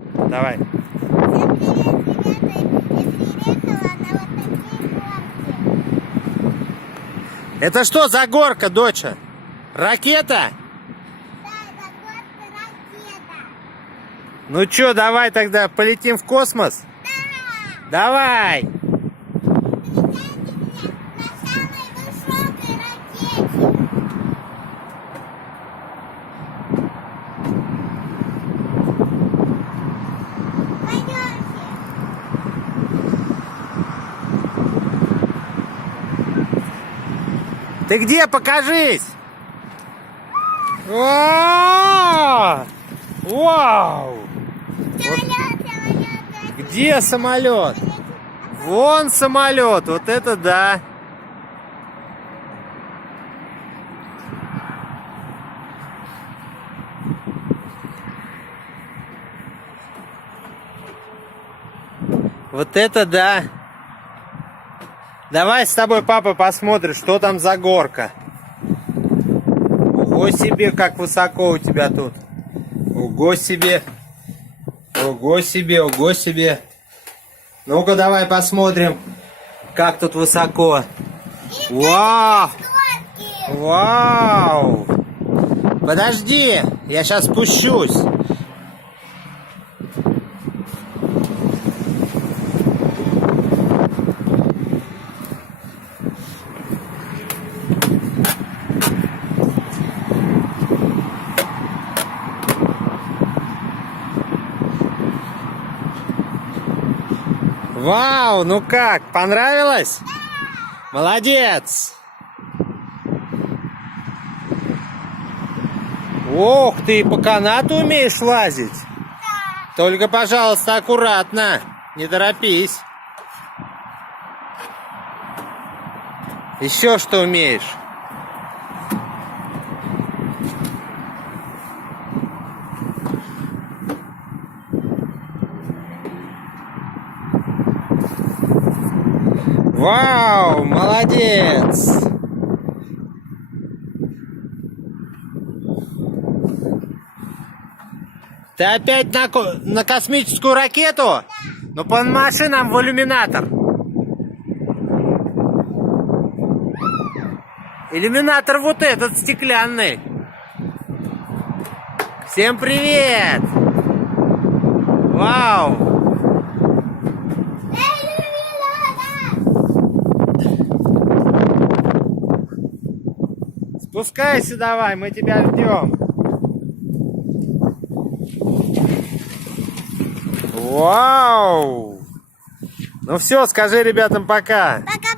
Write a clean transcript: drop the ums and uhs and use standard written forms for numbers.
Давай. Всем привет, ребята! Я приехала на вот такие горки. Это что за горка, доча? Ракета? Да, это горка ракета. Ну чё, давай тогда полетим в космос? Да! Давай! Полетайте меня на самой высокой ракете. Пойдемте. Ты где? Покажись! Вау! Вау! Самолет. Где самолет? Вон самолет, вот это да! Вот это да! Давай с тобой, папа, посмотрим, что там за горка. Ого себе, как высоко у тебя тут. Ого себе. Ого себе, ого себе. Ну-ка, давай посмотрим, как тут высоко. Вау! Вау! Подожди, я сейчас спущусь. Вау, ну как, понравилось? Молодец! Ох ты, по канату умеешь лазить? Только, пожалуйста, аккуратно, не торопись. Еще что умеешь? Вау, молодец! Ты опять на космическую ракету? Ну, помаши нам в иллюминатор. Иллюминатор вот этот, стеклянный. Всем привет! Вау! Спускайся давай, мы тебя ждем. Вау! Ну все, скажи ребятам пока. Пока.